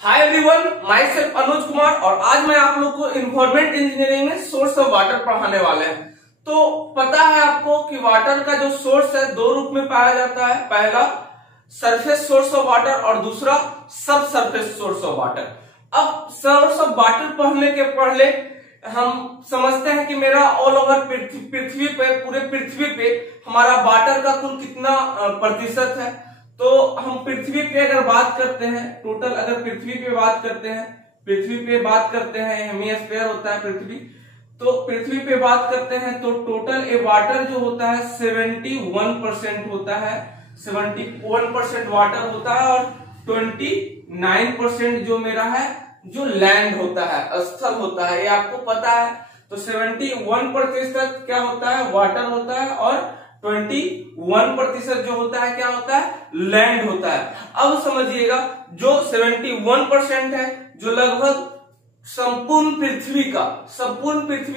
Hi everyone, my self Anuj Kumar और आज मैं आप लोग को इन्वायरमेंट इंजीनियरिंग में सोर्स ऑफ वाटर पढ़ाने वाले हैं। तो पता है आपको कि वाटर का जो सोर्स है दो रूप में पाया जाता है, पहला सरफेस सोर्स ऑफ वाटर और दूसरा सब सरफेस सोर्स ऑफ वाटर। अब सोर्स ऑफ वाटर पढ़ने के पहले हम समझते हैं कि मेरा ऑल ओवर पृथ्वी पे, पूरे पृथ्वी पे हमारा वाटर का कुल कितना प्रतिशत है। तो हम पृथ्वी पे अगर बात करते हैं, टोटल अगर पृथ्वी पे बात करते हैं हेमिस्फीयर होता है पृथ्वी, तो पृथ्वी पे बात करते हैं तो टोटल ए वाटर जो होता है 71% होता है, 71% वाटर होता है और 29% जो मेरा है जो लैंड होता है, स्थल होता है, ये आपको पता है। तो 71% क्या होता है, वाटर होता है और 21% जो होता है क्या होता है, लैंड होता है। अब समझिएगा जो 71% है जो लगभग संपूर्ण पृथ्वी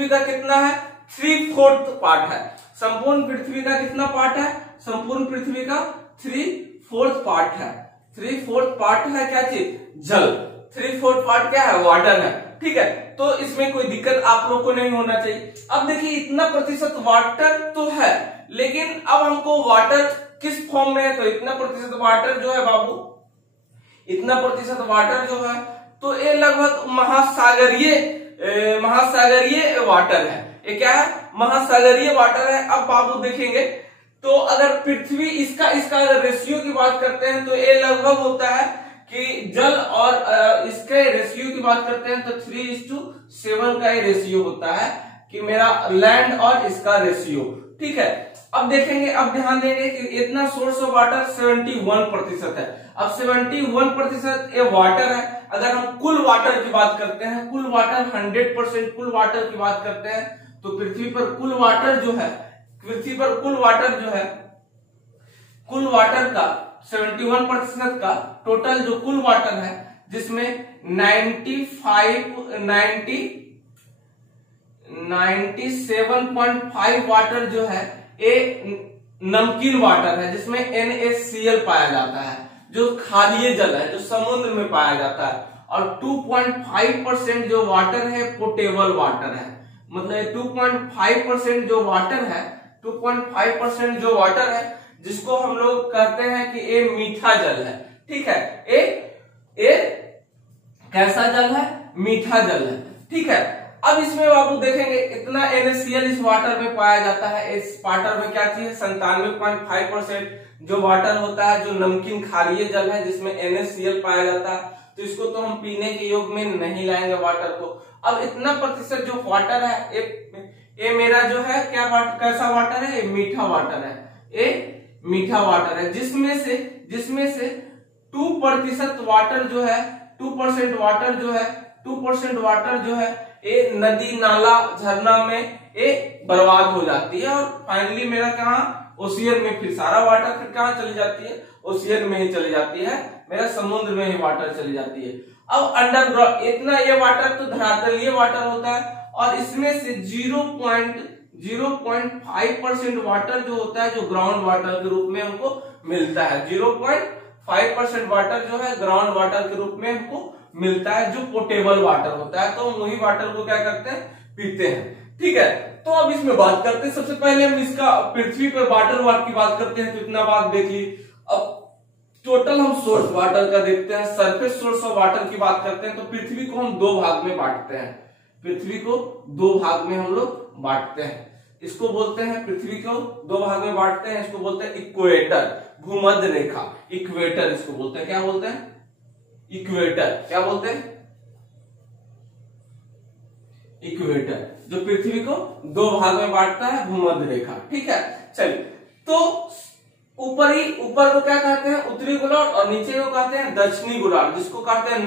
का कितना है, 3/4 पार्ट है। संपूर्ण पृथ्वी का कितना पार्ट है, संपूर्ण पृथ्वी का 3/4 पार्ट है। 3/4 पार्ट है क्या चीज, जल। 3/4 पार्ट क्या है, वाटर है। ठीक है, तो इसमें कोई दिक्कत आप लोग को नहीं होना चाहिए। अब देखिए इतना प्रतिशत वाटर तो है, लेकिन अब हमको वाटर किस फॉर्म में है, तो इतना प्रतिशत वाटर जो है बाबू, इतना प्रतिशत वाटर जो है तो ये लगभग महासागरीय वाटर है। ये क्या है, महासागरीय वाटर है। अब बाबू देखेंगे तो अगर पृथ्वी इसका अगर रेशियो की बात करते हैं तो ये लगभग होता है कि जल और इसके रेशियो की बात करते हैं तो 3:7 का ये रेशियो होता है कि मेरा लैंड और इसका रेशियो। ठीक है, अब देखेंगे, अब ध्यान देंगे कि इतना सोर्स ऑफ वाटर 71% है। अब 71% ये वाटर है। अगर हम कुल वाटर की बात करते हैं, कुल वाटर 100% कुल वाटर की बात करते हैं तो पृथ्वी पर कुल वाटर जो है, कुल वाटर का 71% का टोटल जो कुल वाटर है, जिसमें 97.5 वाटर जो है ये नमकीन वाटर है, जिसमें NaCl पाया जाता है, जो क्षारीय जल है, जो समुद्र में पाया जाता है। और 2.5% जो वाटर है पोटेबल वाटर है। मतलब 2.5% जो वाटर है, 2.5% जो वाटर है जिसको हम लोग कहते हैं कि ये मीठा जल है। ठीक है, ये कैसा जल है, मीठा जल है। ठीक है, अब इसमें बाबू देखेंगे इतना NaCl इस वाटर में पाया जाता है। इस वाटर में क्या चीज है, 97.5% जो वाटर होता है, जो नमकीन क्षारीय जल है जिसमें NaCl पाया जाता है। तो इसको तो हम पीने के योग में नहीं लाएंगे वाटर को। अब इतना प्रतिशत जो वाटर है ये मेरा जो है क्या कैसा वाटर है, ये मीठा वाटर है। ये मीठा वाटर है जिसमें से 2% वाटर जो है, 2% वाटर जो है ये नदी नाला झरना में ये बर्बाद हो जाती है और फाइनली मेरा कहाँ, ओशियन में। फिर सारा वाटर फिर कहाँ चली जाती है, ओशियन में ही चली जाती है, मेरा समुद्र में ही वाटर चली जाती है। अब अंडरग्राउंड इतना ये वाटर तो धरातलीय वाटर होता है और इसमें से 0.05% वाटर जो होता है, जो ग्राउंड वाटर के रूप में हमको मिलता है। 0.5% वाटर जो है ग्राउंड वाटर के रूप में हमको मिलता है, जो पोटेबल वाटर होता है। तो हम वही वाटर को क्या करते हैं, पीते हैं। ठीक है, तो अब इसमें बात करते हैं। सबसे पहले हम इसका पृथ्वी पर वाटर की बात करते हैं तो इतना बात देख ली। अब टोटल हम सोर्स वाटर का देखते हैं, सरफेस सोर्स ऑफ वाटर की बात करते हैं। तो पृथ्वी को हम दो भाग में बांटते हैं, पृथ्वी को दो भाग में हम लोग बांटते हैं। इसको बोलते हैं, पृथ्वी को दो भाग में बांटते हैं, इसको बोलते हैं इक्वेटर, भूमध्य रेखा, इक्वेटर इसको बोलते हैं। क्या बोलते हैं, इक्वेटर। क्या बोलते हैं, इक्वेटर, जो पृथ्वी को दो भाग में बांटता है, भूमध्य रेखा। ठीक है, चलिए, तो ऊपर को क्या कहते हैं, उत्तरी गोलार्ध, और नीचे को कहते हैं दक्षिणी गोलार्ध, जिसको कहते हैं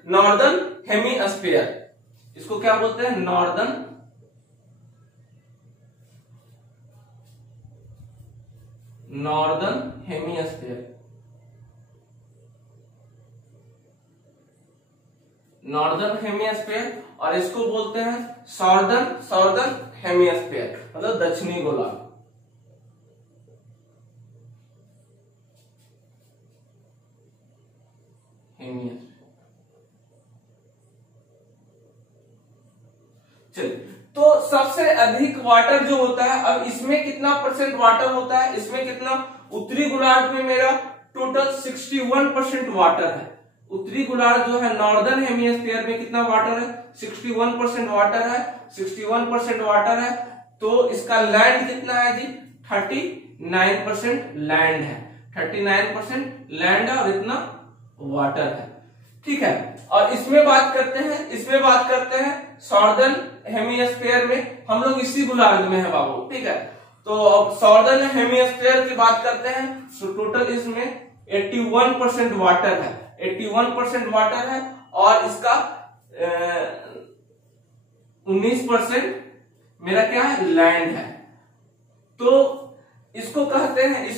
नॉर्दर्न हेमिस्फीयर। इसको क्या बोलते हैं, नॉर्दर्न हेमिस्फीयर, नॉर्दर्न हेमिस्फीयर। और इसको बोलते हैं साउदर्न हेमिस्फीयर, मतलब दक्षिणी गोलार्ध। हेमिस्फीयर। चलिए, तो सबसे अधिक वाटर जो होता है, अब इसमें कितना परसेंट वाटर होता है, इसमें कितना, उत्तरी गोलार्ध में मेरा टोटल 61% वाटर है। उत्तरी गोलार्ध जो है नॉर्दर्न हेमिस्फीयर में कितना वाटर है, 61% वाटर है, 61% वाटर है। तो इसका लैंड कितना है जी, 39% लैंड है, 39% लैंड है और इतना वाटर है, ठीक है। और इसमें बात करते हैं सॉर्दर्न हेमिस्फीयर में, हम लोग इसी गोलार्ध में है बाबू, ठीक है। तो अब सॉर्दर्न हेमिस्फीयर की बात करते हैं, तो टोटल इसमें 81% वाटर है, 81% वाटर है और इसका 19% मेरा क्या है, लैंड है। तो इसको कहते हैं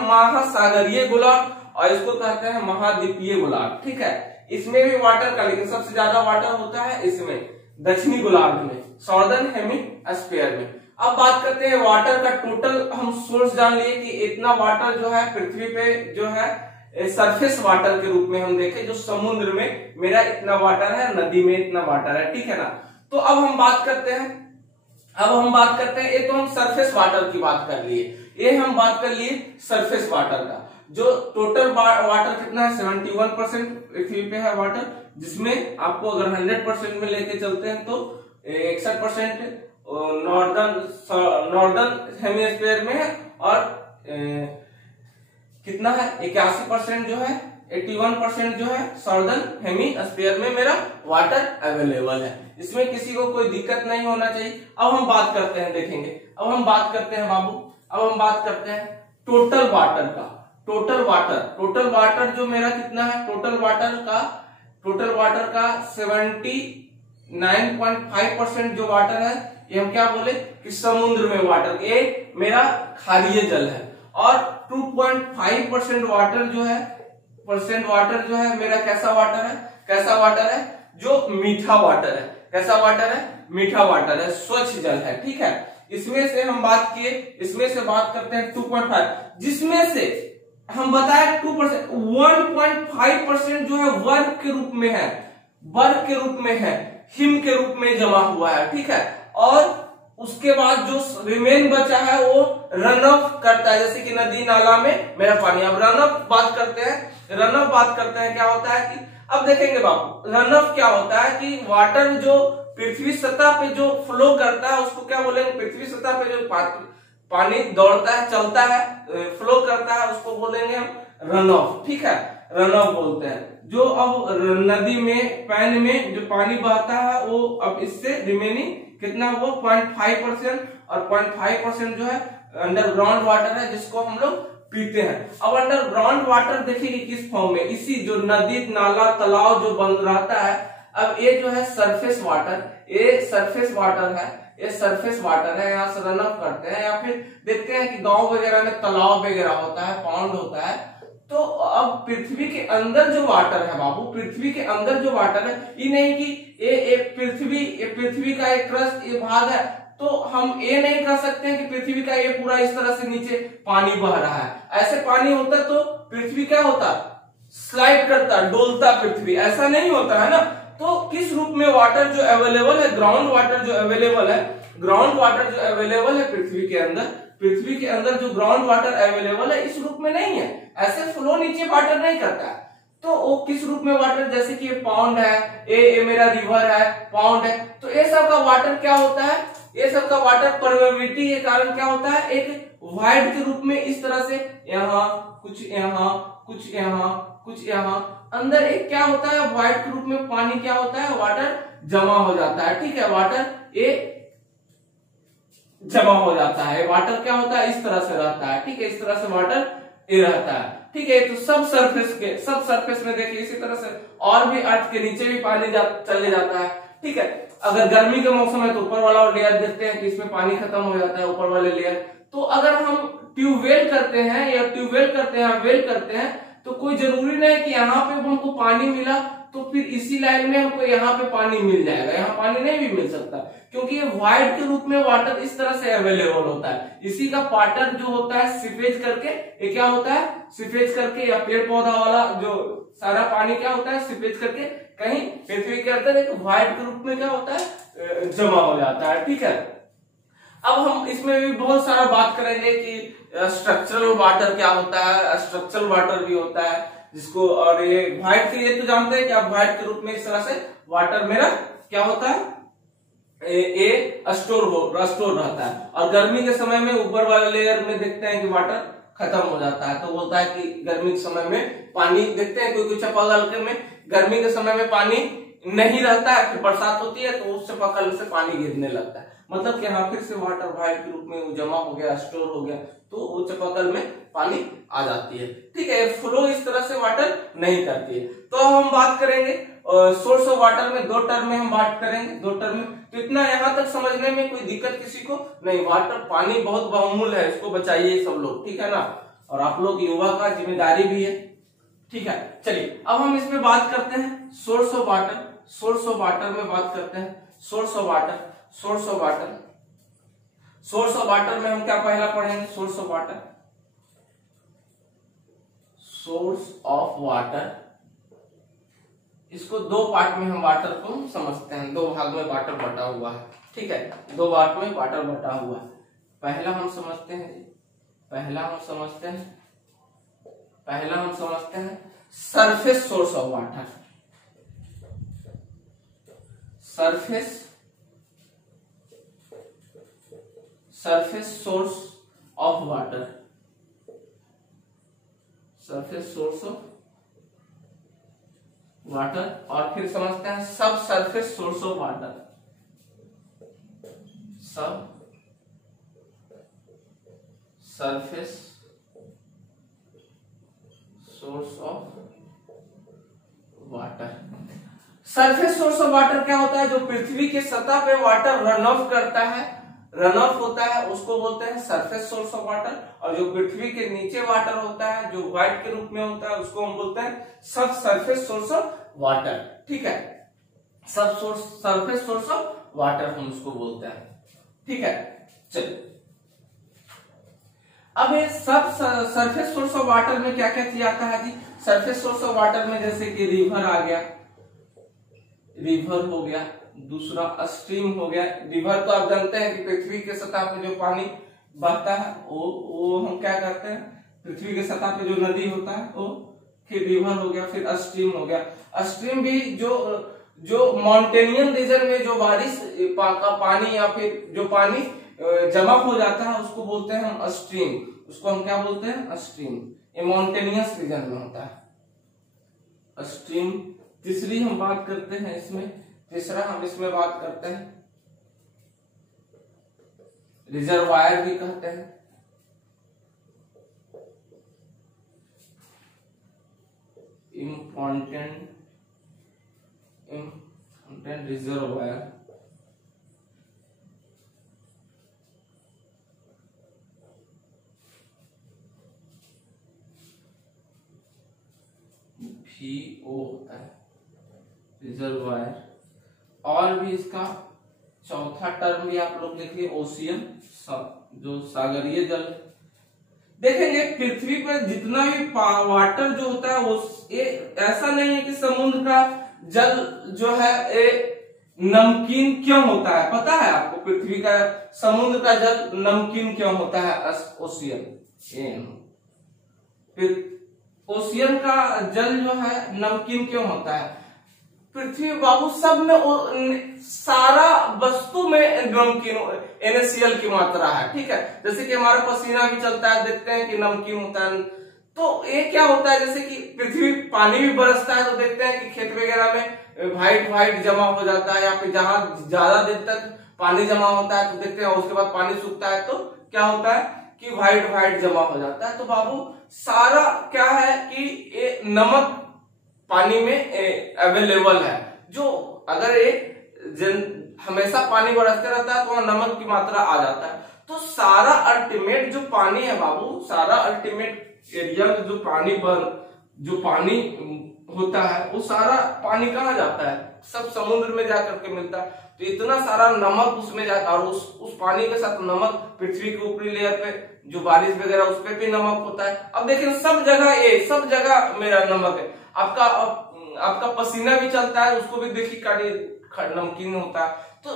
महासागरीय गोलार्ध और इसको कहते हैं महाद्वीपीय गोलार्ध, ठीक है। इसमें भी वाटर का, लेकिन सबसे ज्यादा वाटर होता है इसमें दक्षिणी गोलार्ध में, सॉर्दर्न हेमिस्फीयर में। अब बात करते हैं वाटर का टोटल, हम सोर्स जान लिए कि इतना वाटर जो है पृथ्वी पे जो है सरफेस वाटर के रूप में हम देखें, जो समुद्र में मेरा इतना वाटर है, नदी में इतना वाटर है, ठीक है ना। तो अब हम बात करते हैं, ये तो हम सरफेस वाटर की बात कर लिए, ये हम बात कर लिए सरफेस वाटर का। जो टोटल वाटर कितना है, 71% पृथ्वी पे है वाटर, जिसमें आपको अगर 100% में लेके चलते हैं तो 61% नॉर्दर्न हेमिस्फीयर में है और कितना है, 81% जो है, 81% जो है सॉर्दर्न हेमिस्फीयर में मेरा वाटर अवेलेबल है। इसमें किसी को कोई दिक्कत नहीं होना चाहिए। अब हम बात करते हैं, देखेंगे, अब हम बात करते हैं बाबू, अब हम बात करते हैं टोटल वाटर का। टोटल वाटर जो मेरा कितना है, टोटल वाटर का 79.5% जो वाटर है, ये हम क्या बोले कि समुद्र में वाटर, ये मेरा क्षारीय जल है। और 2.5% वाटर जो है मेरा कैसा वाटर है, जो मीठा वाटर है। कैसा वाटर है, मीठा वाटर है, स्वच्छ जल है, ठीक है। इसमें से हम बात करते हैं 2.5, जिसमें से हम बताए 2%, 1.5% जो है बर्फ के रूप में है, हिम के रूप में जमा हुआ है, ठीक है। और उसके बाद जो रिमेन बचा है वो रन ऑफ करता है, जैसे कि नदी नाला में मेरा पानी। अब रन ऑफ बात करते हैं, क्या होता है कि अब देखेंगे बाबू, रन ऑफ क्या होता है कि वाटर जो पृथ्वी सतह पे जो फ्लो करता है उसको क्या बोलेंगे, पृथ्वी सतह पे जो पानी दौड़ता है, चलता है, फ्लो करता है, उसको बोलेंगे हम रन ऑफ, ठीक है, रन ऑफ बोलते हैं। जो अब नदी में पैन में जो पानी बहता है वो अब इससे रिमेनिंग कितना हुआ, 0.5%, और 0.5% जो है अंडरग्राउंड वाटर है, जिसको हम लोग पीते हैं। अब अंडरग्राउंड वाटर देखिए किस फॉर्म में, इसी जो नदी नाला तालाब जो बंद रहता है। अब ये जो है सरफेस वाटर, ये सरफेस वाटर है, यहाँ से रन ऑफ करते हैं, या फिर देखते हैं कि गांव वगैरह में तालाब वगैरह होता है, पॉन्ड होता है। तो अब पृथ्वी के अंदर जो वाटर है बाबू, पृथ्वी के अंदर जो वाटर है, ये नहीं कि ये पृथ्वी का एक क्रस्ट, ये भाग है, तो हम ये नहीं कह सकते हैं कि पृथ्वी का ये पूरा इस तरह से नीचे पानी बह रहा है। ऐसे पानी होता तो पृथ्वी क्या होता, स्लाइड करता, डोलता पृथ्वी, ऐसा नहीं होता है ना। तो किस रूप में वाटर जो अवेलेबल है, ग्राउंड वाटर जो अवेलेबल है पृथ्वी के अंदर जो ग्राउंड वाटर अवेलेबल है, इस रूप में नहीं है, ऐसे फ्लो नीचे वाटर नहीं करता है। तो वो किस रूप में वाटर, जैसे कि ये पाउंड है, ये मेरा रिवर है, पाउंड है, तो ये सब का वाटर क्या होता है, ये सब का वाटर परमेबिलिटी के कारण क्या होता है, एक वाइड के रूप में इस तरह से यहाँ कुछ यहाँ अंदर एक क्या होता है, वाइड के रूप में पानी क्या होता है, वाटर जमा हो जाता है, ठीक है। वाटर ये जमा हो जाता है, वाटर क्या होता है, इस तरह से रहता है, ठीक है, इस तरह से वाटर ये रहता है, ठीक है। तो सब सरफेस में देखिए इसी तरह से, और भी अर्थ के नीचे भी पानी चले जाता है, ठीक है। अगर गर्मी का मौसम है तो ऊपर वाला लेयर देखते हैं कि इसमें पानी खत्म हो जाता है, ऊपर वाले लेयर। तो अगर हम ट्यूबवेल करते हैं, वेल करते हैं, तो कोई जरूरी नहीं कि यहाँ पे हमको पानी मिला तो फिर इसी लाइन में हमको यहाँ पे पानी मिल जाएगा, यहाँ पानी नहीं भी मिल सकता क्योंकि ये व्हाइट के रूप में वाटर इस तरह से अवेलेबल होता है। इसी का पार्टर जो होता है सीपेज करके, ये क्या होता है सीपेज करके, या पेड़ पौधा वाला जो सारा पानी क्या होता है सीपेज करके कहीं पृथ्वी के अंदर एक व्हाइट के रूप में क्या होता है जमा हो जाता है। ठीक है, अब हम इसमें भी बहुत सारा बात करेंगे कि स्ट्रक्चरल वाटर क्या होता है, स्ट्रक्चरल वाटर भी होता है जिसको, और ये व्हाइट के, ये तो जानते हैं कि आप व्हाइट के रूप में इस तरह से वाटर मेरा क्या होता है ये स्टोर रहता है, और गर्मी के समय में ऊपर वाले लेयर में देखते हैं कि वाटर खत्म हो जाता है, तो बोलता है कि गर्मी के समय में पानी, देखते हैं कोई चापाकल में गर्मी के समय में पानी नहीं रहता है, फिर बरसात होती है तो उस चापाकल से पानी गिरने लगता है, मतलब कि यहाँ फिर से वाटर व्हाइट के रूप में वो जमा हो गया, स्टोर हो गया, तो वो चापाकल में पानी आ जाती है। ठीक है, फ्लो इस तरह से वाटर नहीं करती है। तो हम बात करेंगे सोर्स ऑफ वाटर में, दो टर्म में हम बात करेंगे, दो टर्म में, तो इतना यहाँ तक समझने में कोई दिक्कत किसी को नहीं। वाटर पानी बहुत बहुमूल्य है, इसको बचाइए सब लोग, ठीक है ना, और आप लोग युवा का जिम्मेदारी भी है। ठीक है, चलिए अब हम इसमें बात करते हैं source of water. Source of water में बात करते हैं source of water. Source of water, source of water में हम क्या पहला पढ़ेंगे, source of water. Source of water, इसको दो पार्ट में हम वाटर को समझते हैं, दो भाग में वाटर बटा हुआ है। ठीक है, दो भाग में वाटर बटा हुआ है। पहला हम समझते हैं surface source of water. Surface source of water, surface source of water, और फिर समझते हैं सब सरफेस सोर्स ऑफ वाटर। सब surface source of water. Surface source of water क्या होता है, जो पृथ्वी के सतह पे वाटर रन ऑफ करता है, रन ऑफ होता है, उसको बोलते हैं सरफेस सोर्स ऑफ वाटर। और जो पृथ्वी के नीचे वाटर होता है जो व्हाइट के रूप में होता है, उसको हम बोलते हैं सब सरफेस सोर्स ऑफ वाटर। ठीक है, सब सरफेस सोर्स ऑफ वाटर हम उसको बोलते हैं। ठीक है, चलिए अब ये सब सरफेस सोर्स ऑफ वाटर में क्या क्या चीज आता है जी। सरफेस सोर्स ऑफ वाटर में जैसे कि रिवर आ गया, रिवर हो गया, दूसरा स्ट्रीम हो गया। रिवर तो आप जानते हैं कि पृथ्वी के सतह पे जो पानी बहता है वो हम क्या करते हैं, पृथ्वी के सतह पे जो नदी होता है वो फिर रिवर हो गया, फिर स्ट्रीम हो गया। स्ट्रीम भी जो माउंटेनियन रीजन में जो बारिश का पानी या फिर जो पानी जमा हो जाता है उसको बोलते हैं हम स्ट्रीम। उसको हम क्या बोलते हैं, स्ट्रीम। ये माउंटेनियस रीजन में होता है स्ट्रीम। तीसरी हम बात करते हैं इसमें, तीसरा हम इसमें बात करते हैं रिजर्वायर भी कहते हैं। इम्पोर्टेंट रिजर्वायर, VO होता है रिजर्वायर। और भी इसका चौथा टर्म भी आप लोग देखिए ओशियन, जो सागरीय जल। देखेंगे पृथ्वी पर जितना भी वाटर जो होता है वो ऐसा नहीं है कि समुद्र का जल जो है नमकीन क्यों होता है, पता है आपको पृथ्वी का समुद्र का जल नमकीन क्यों होता है, ओशियन। ओशियन का जल जो है नमकीन क्यों होता है, पृथ्वी बाबू सब में सारा वस्तु में नमकीन NaCl की मात्रा है। ठीक है, जैसे कि हमारा पसीना भी चलता है, देखते हैं कि नमकीन होता है। तो ये क्या होता है, जैसे कि पृथ्वी पानी भी बरसता है तो देखते हैं कि खेत वगैरह में व्हाइट जमा हो जाता है, या फिर जहां ज्यादा देर तक पानी जमा होता है तो देखते हैं उसके बाद पानी सूखता है तो क्या होता है कि व्हाइट जमा हो जाता है। तो बाबू सारा क्या है कि ये नमक पानी में अवेलेबल है, जो अगर हमेशा पानी बरसते रहता है तो वहां नमक की मात्रा आ जाता है। तो सारा अल्टीमेट जो पानी है बाबू, सारा अल्टीमेट एरिया में जो पानी होता है वो सारा पानी कहाँ जाता है, सब समुद्र में जाकर के मिलता है। तो इतना सारा नमक उसमें जाता है और उस पानी के साथ नमक पृथ्वी के ऊपरी लेयर पे जो बारिश वगैरह उस पे भी नमक होता है। अब देखिए सब जगह मेरा नमक है। आपका पसीना भी चलता है, उसको भी देखिए नमकीन होता है। तो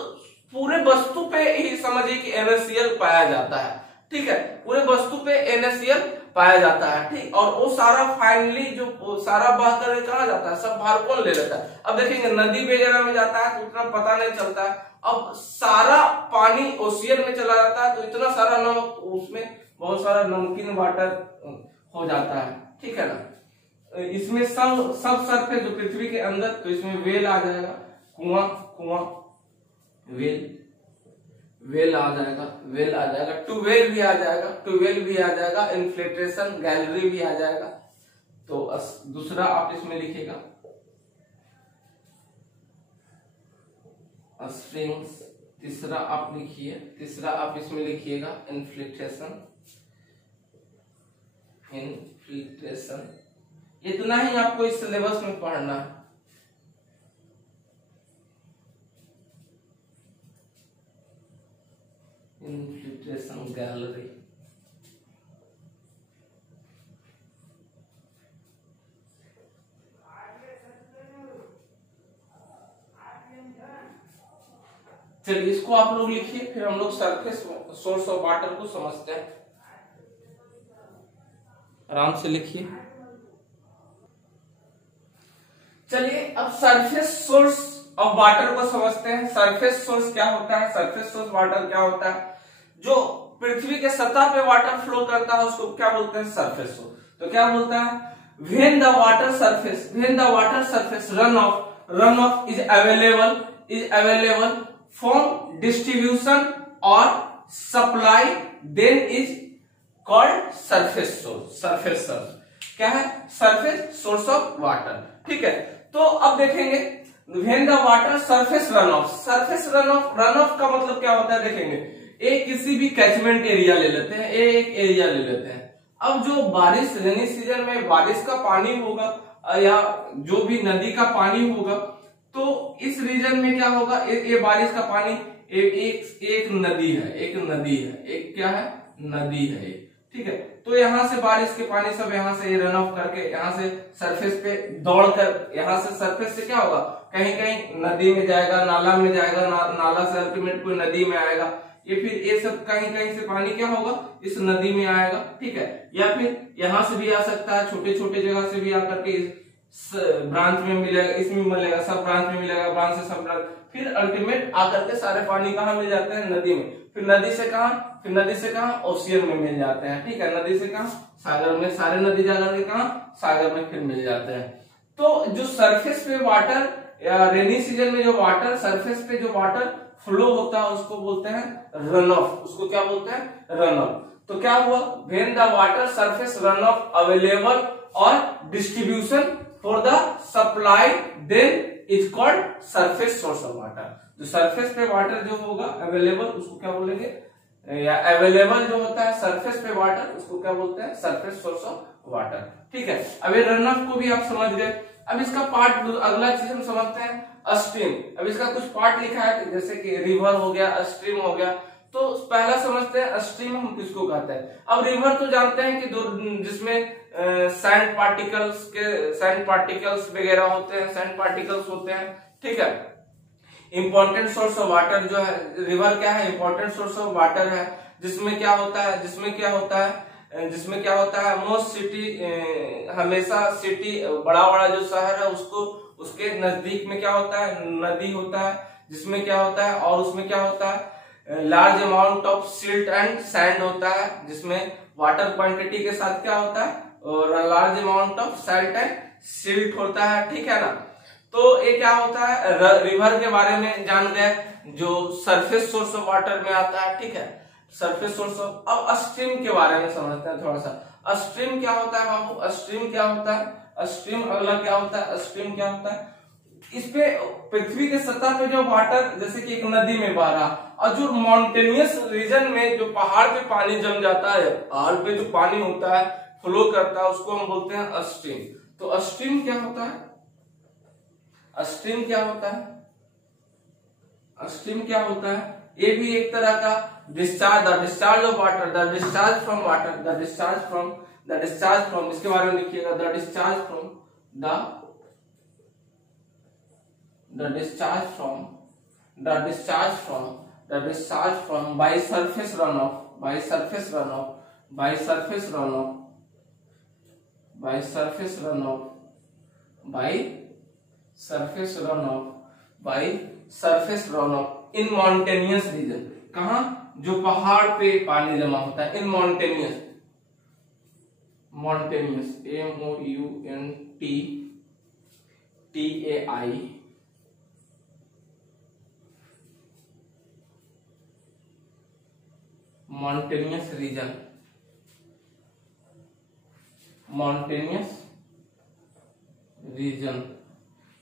पूरे वस्तु पे ही समझिए कि NaCl पाया जाता है, ठीक है, पूरे वस्तु पे NaCl पाया जाता है, ठीक। और वो सारा फाइनली जो सारा बह कर कहाँ जाता है, सब भार कौन ले लेता है। अब देखेंगे नदी वगैरह में जाता है तो उतना पता नहीं चलता है। अब सारा पानी ओशियन में चला जाता है तो इतना सारा नमक, उसमें बहुत सारा नमकीन वाटर हो जाता है, ठीक है ना। इसमें सब सरफेस जो पृथ्वी के अंदर, तो इसमें वेल आ जाएगा, कुआं वेल आ जाएगा, ट्यूबवेल भी आ जाएगा, इन्फिल्ट्रेशन गैलरी भी आ जाएगा। तो दूसरा आप इसमें लिखिएगा स्प्रिंग्स, तीसरा आप इसमें लिखिएगा इन्फिल्ट्रेशन। इतना ही आपको इस सिलेबस में पढ़ना है। इन्फिल्ट्रेशन गैलरी, चलिए इसको आप लोग लिखिए, फिर हम लोग सरफेस सोर्स ऑफ वाटर को समझते हैं। आराम से लिखिए। चलिए अब सरफेस सोर्स ऑफ वाटर को समझते हैं। सरफेस सोर्स क्या होता है, सरफेस सोर्स वाटर क्या होता है। जो पृथ्वी के सतह पे वाटर फ्लो करता है उसको क्या बोलते हैं, सरफेस सोर्स। तो क्या बोलता है, when the water surface runoff is available from distribution or supply, then is called surface source। क्या है, सरफेस सोर्स ऑफ वाटर, ठीक है। तो अब देखेंगे when the water surface runoff का मतलब क्या होता है, देखेंगे एक किसी भी कैचमेंट एरिया ले लेते हैं, एक एरिया ले लेते हैं। अब जो बारिश रेनी सीजन में बारिश का पानी होगा या जो भी नदी का पानी होगा, तो इस रीजन में क्या होगा, ये बारिश का पानी एक नदी है, एक क्या है, नदी है, ठीक है। तो यहाँ से बारिश के पानी सब यहाँ से रन ऑफ करके यहाँ से सरफेस पे दौड़ कर, यहाँ से सरफेस से क्या होगा, कहीं कहीं नदी में जाएगा, नाला में जाएगा, नाला से अल्टीमेट कोई नदी में आएगा। ये फिर ये सब कहीं कहीं से पानी क्या होगा, इस नदी में आएगा, ठीक है। या फिर यहाँ से भी आ सकता है, छोटे छोटे जगह से भी आकर के ब्रांच में मिलेगा, इसमें मिलेगा, सब ब्रांच में मिलेगा, ब्रांच से सब ब्रांच, फिर अल्टीमेट आकर के सारे पानी कहाँ मिल जाते हैं, नदी में। फिर नदी से कहाँ ओशियन में मिल जाते हैं, ठीक है। नदी से कहाँ, सागर में, सारे नदी जाकर के कहाँ, सागर में फिर मिल जाते हैं। तो जो सरफेस पे वाटर या रेनी सीजन में जो वाटर सरफेस पे जो वाटर फ्लो होता है उसको बोलते हैं रन ऑफ, उसको क्या बोलते हैं, रन ऑफ। तो क्या हुआ, when the water surface run off available और distribution for the supply, then is called surface source of water. जो सरफेस पे वाटर जो होगा अवेलेबल, उसको क्या बोलेंगे, या अवेलेबल जो होता है सरफेस पे वाटर, उसको क्या बोलते हैं, सरफेस सोर्स ऑफ वाटर, ठीक है। अब ये रन ऑफ को भी आप समझ गए। अब इसका पार्ट अगला चीज हम समझते हैं स्ट्रीम। अब इसका कुछ पार्ट लिखा है, जैसे कि रिवर हो गया, स्ट्रीम हो गया। तो पहला समझते हैं स्ट्रीम हम किसको कहते हैं। अब रिवर तो जानते हैं कि जिसमें सैंड पार्टिकल्स वगैरह होते हैं, सैंड पार्टिकल्स होते हैं, ठीक है। इंपॉर्टेंट सोर्स ऑफ वाटर जो है रिवर, क्या है, इंपॉर्टेंट सोर्स ऑफ वाटर है, जिसमें क्या होता है मोस्ट सिटी, हमेशा सिटी, बड़ा जो शहर है उसके नजदीक में क्या होता है, नदी होता है, जिसमें क्या होता है, और उसमें क्या होता है, large amount of silt and sand होता है, जिसमें वाटर क्वांटिटी के साथ क्या होता है, और large amount of salt and silt होता है, ठीक है ना। तो ये क्या होता है, रिवर के बारे में जान गए, जो सरफेस सोर्स ऑफ वाटर में आता है, ठीक है, सरफेस सोर्स ऑफ। अब स्ट्रीम के बारे में समझते हैं थोड़ा सा। स्ट्रीम क्या होता है बाबू, स्ट्रीम क्या होता है, स्ट्रीम अगला क्या होता है, स्ट्रीम क्या होता है, इस पे पृथ्वी के सतह पे जो वाटर, जैसे कि एक नदी में बह रहा, और जो माउंटेनियस रीजन में जो पहाड़ पे पानी जम जाता है, पहाड़ पे जो पानी होता है फ्लो करता है, उसको हम बोलते हैं स्ट्रीम। तो स्ट्रीम क्या होता है? स्ट्रीम क्या होता है? स्ट्रीम क्या होता है? ये भी एक तरह का discharge, the discharge of water, the discharge from water, the discharge from, इसके बारे में लिखिएगा, the discharge from by surface run off, by surface run off, by surface run off, by surface run off, by surface run off, by surface run off in mountainous region. कहा? जो पहाड़ पे पानी जमा होता है, in mountainous, mountainous MOUNTAI, mountainous region, mountainous region,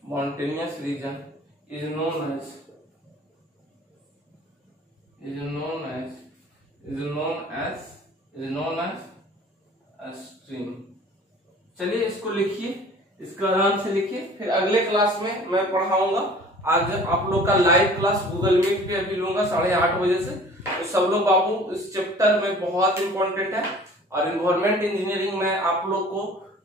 mountainous region is known as stream. चलिए इसको लिखिए, इसको आराम से लिखिए, फिर अगले क्लास में मैं पढ़ाऊंगा। आज आप लोग का लाइव क्लास गूगल मीट पे अभी लूंगा 8:30 बजे से। तो सब लोग बाबू इस चैप्टर में बहुत इंपॉर्टेंट है, और इन्वायरमेंट इंजीनियरिंग में आप लोग को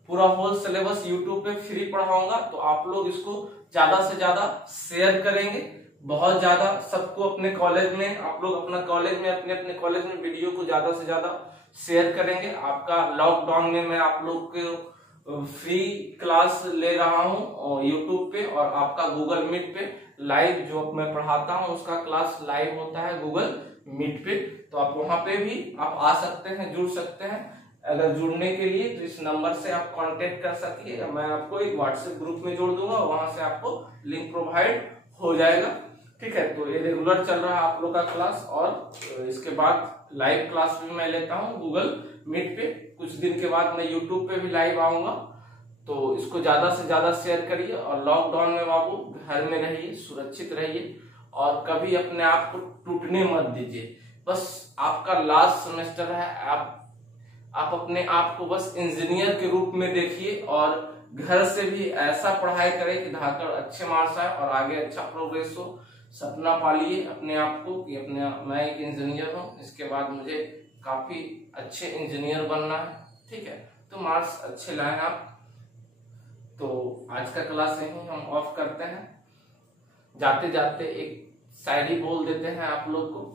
पूरा होल सिलेबस यूट्यूब पे फ्री पढ़ाऊंगा। तो आप लोग इसको ज्यादा से ज्यादा शेयर करेंगे, बहुत ज्यादा सबको अपने कॉलेज में, आप लोग अपना कॉलेज में, अपने अपने कॉलेज में वीडियो को ज्यादा से ज्यादा शेयर करेंगे। आपका लॉकडाउन में मैं आप लोग को फ्री क्लास ले रहा हूँ यूट्यूब पे, और आपका गूगल मीट पे लाइव जो मैं पढ़ाता हूँ उसका क्लास लाइव होता है गूगल मीट पे। तो आप वहां पे भी आप आ सकते हैं, जुड़ सकते हैं। अगर जुड़ने के लिए तो इस नंबर से आप कांटेक्ट कर सकिए, मैं आपको एक व्हाट्सएप ग्रुप में जोड़ दूंगा, वहां से आपको लिंक प्रोवाइड हो जाएगा। ठीक है, तो ये रेगुलर चल रहा है आप लोग का क्लास, और इसके बाद लाइव क्लास भी मैं लेता हूँ गूगल मीट पे। कुछ दिन के बाद मैं यूट्यूब पे भी लाइव आऊंगा। तो इसको ज्यादा से ज्यादा शेयर करिए, और लॉकडाउन में बाबू घर में रहिए, सुरक्षित रहिए, और कभी अपने आप को टूटने मत दीजिए। बस आपका लास्ट सेमेस्टर है, आप अपने आप को बस इंजीनियर के रूप में देखिए, और घर से भी ऐसा पढ़ाई करें कि धाकर अच्छे मार्क्स आए और आगे अच्छा प्रोग्रेस हो। सपना पालिए अपने आप को कि मैं एक इंजीनियर हूँ, इसके बाद मुझे काफी अच्छे इंजीनियर बनना है। ठीक है, तो मार्क्स अच्छे लाएं आप। तो आज का क्लास यहीं हम ऑफ करते हैं। जाते जाते एक शायरी बोल देते हैं आप लोग को।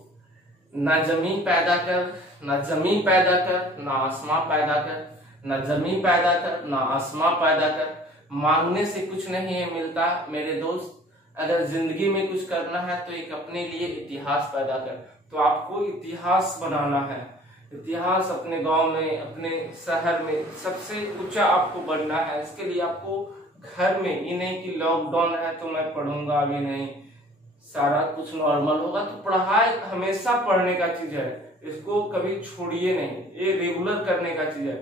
ना जमीन पैदा कर, ना जमीन पैदा कर, ना आसमां पैदा कर, ना जमीन पैदा कर, ना आसमां पैदा कर, मांगने से कुछ नहीं है मिलता मेरे दोस्त, अगर जिंदगी में कुछ करना है तो एक अपने लिए इतिहास पैदा कर। तो आपको इतिहास बनाना है, इतिहास अपने गांव में, अपने शहर में सबसे ऊंचा आपको बनना है। इसके लिए आपको घर में, ये नहीं कि लॉकडाउन है तो मैं पढ़ूंगा अभी नहीं, सारा कुछ नॉर्मल होगा। तो पढ़ाई हमेशा पढ़ने का चीज है, इसको कभी छोड़िए नहीं, ये रेगुलर करने का चीज है।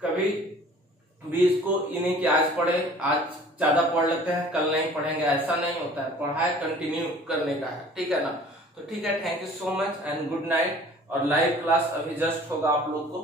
कभी भी इसको ये नहीं कि आज पढ़े, आज ज्यादा पढ़ लेते हैं कल नहीं पढ़ेंगे, ऐसा नहीं होता है। पढ़ाई कंटिन्यू करने का है, ठीक है ना। तो ठीक है, thank you so much and good night. और लाइव क्लास अभी जस्ट होगा आप लोग को।